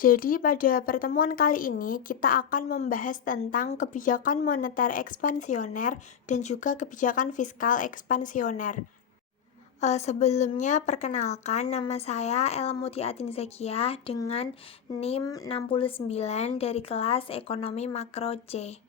Jadi pada pertemuan kali ini kita akan membahas tentang kebijakan moneter ekspansioner dan juga kebijakan fiskal ekspansioner. Sebelumnya perkenalkan nama saya Ela Muti Zakiah dengan NIM 69 dari kelas Ekonomi Makro C.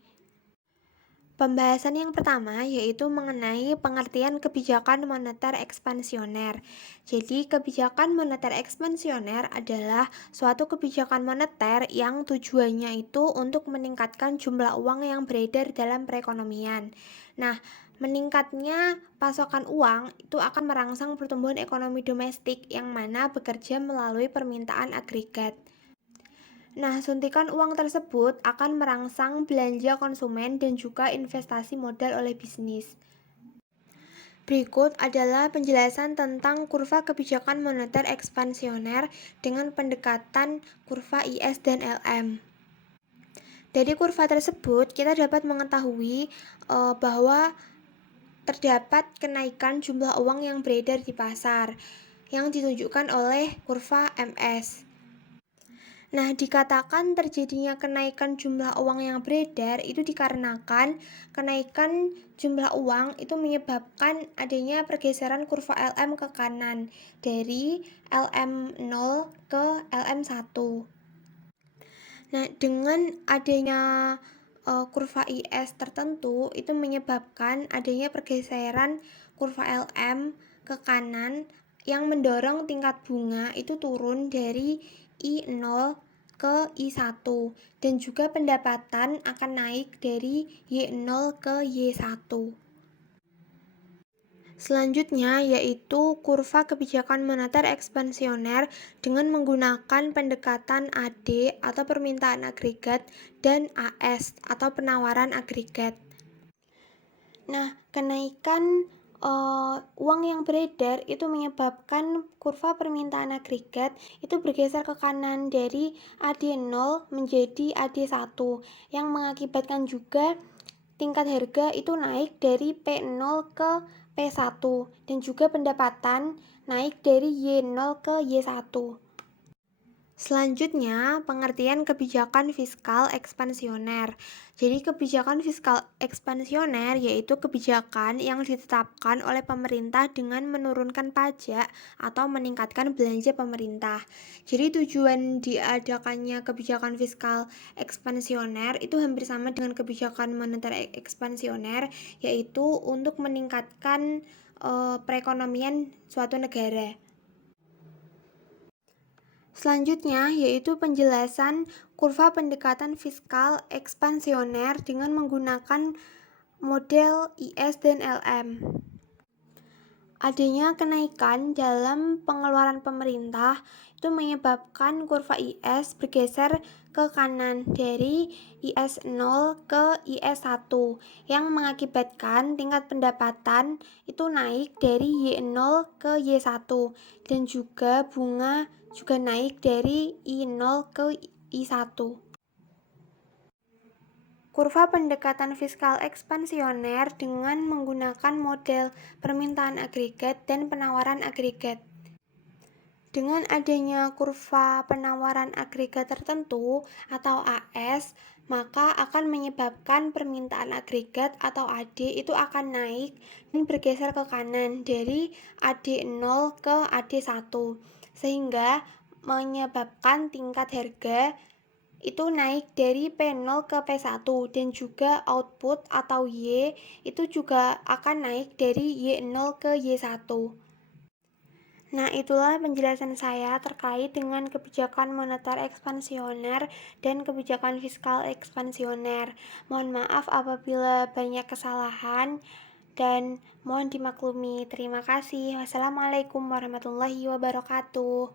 Pembahasan yang pertama yaitu mengenai pengertian kebijakan moneter ekspansioner. Jadi, kebijakan moneter ekspansioner adalah suatu kebijakan moneter yang tujuannya itu untuk meningkatkan jumlah uang yang beredar dalam perekonomian. Nah, meningkatnya pasokan uang itu akan merangsang pertumbuhan ekonomi domestik yang mana bekerja melalui permintaan agregat. Nah, suntikan uang tersebut akan merangsang belanja konsumen dan juga investasi modal oleh bisnis. Berikut adalah penjelasan tentang kurva kebijakan moneter ekspansioner dengan pendekatan kurva IS dan LM. Dari kurva tersebut, kita dapat mengetahui bahwa terdapat kenaikan jumlah uang yang beredar di pasar yang ditunjukkan oleh kurva MS. Nah, dikatakan terjadinya kenaikan jumlah uang yang beredar itu dikarenakan kenaikan jumlah uang itu menyebabkan adanya pergeseran kurva LM ke kanan dari LM0 ke LM1. Nah, dengan adanya kurva IS tertentu itu menyebabkan adanya pergeseran kurva LM ke kanan yang mendorong tingkat bunga itu turun dari I0 ke I1 dan juga pendapatan akan naik dari Y0 ke Y1. Selanjutnya yaitu kurva kebijakan moneter ekspansioner dengan menggunakan pendekatan AD atau permintaan agregat dan AS atau penawaran agregat. Nah, kenaikan uang yang beredar itu menyebabkan kurva permintaan agregat itu bergeser ke kanan dari AD0 menjadi AD1 yang mengakibatkan juga tingkat harga itu naik dari P0 ke P1 dan juga pendapatan naik dari Y0 ke Y1. Selanjutnya, pengertian kebijakan fiskal ekspansioner. Jadi, kebijakan fiskal ekspansioner yaitu kebijakan yang ditetapkan oleh pemerintah dengan menurunkan pajak atau meningkatkan belanja pemerintah. Jadi, tujuan diadakannya kebijakan fiskal ekspansioner itu hampir sama dengan kebijakan moneter ekspansioner, yaitu untuk meningkatkan perekonomian suatu negara. Selanjutnya yaitu penjelasan kurva pendekatan fiskal ekspansioner dengan menggunakan model IS dan LM. Adanya kenaikan dalam pengeluaran pemerintah itu menyebabkan kurva IS bergeser ke kanan dari IS0 ke IS1 yang mengakibatkan tingkat pendapatan itu naik dari Y0 ke Y1 dan juga bunga juga naik dari I0 ke I1. Kurva pendekatan fiskal ekspansioner dengan menggunakan model permintaan agregat dan penawaran agregat. Dengan adanya kurva penawaran agregat tertentu atau AS, maka akan menyebabkan permintaan agregat atau AD itu akan naik dan bergeser ke kanan dari AD0 ke AD1 sehingga menyebabkan tingkat harga itu naik dari P0 ke P1 dan juga output atau Y itu juga akan naik dari Y0 ke Y1. Nah, itulah penjelasan saya terkait dengan kebijakan moneter ekspansioner dan kebijakan fiskal ekspansioner. Mohon maaf apabila banyak kesalahan dan mohon dimaklumi. Terima kasih. Wassalamualaikum warahmatullahi wabarakatuh.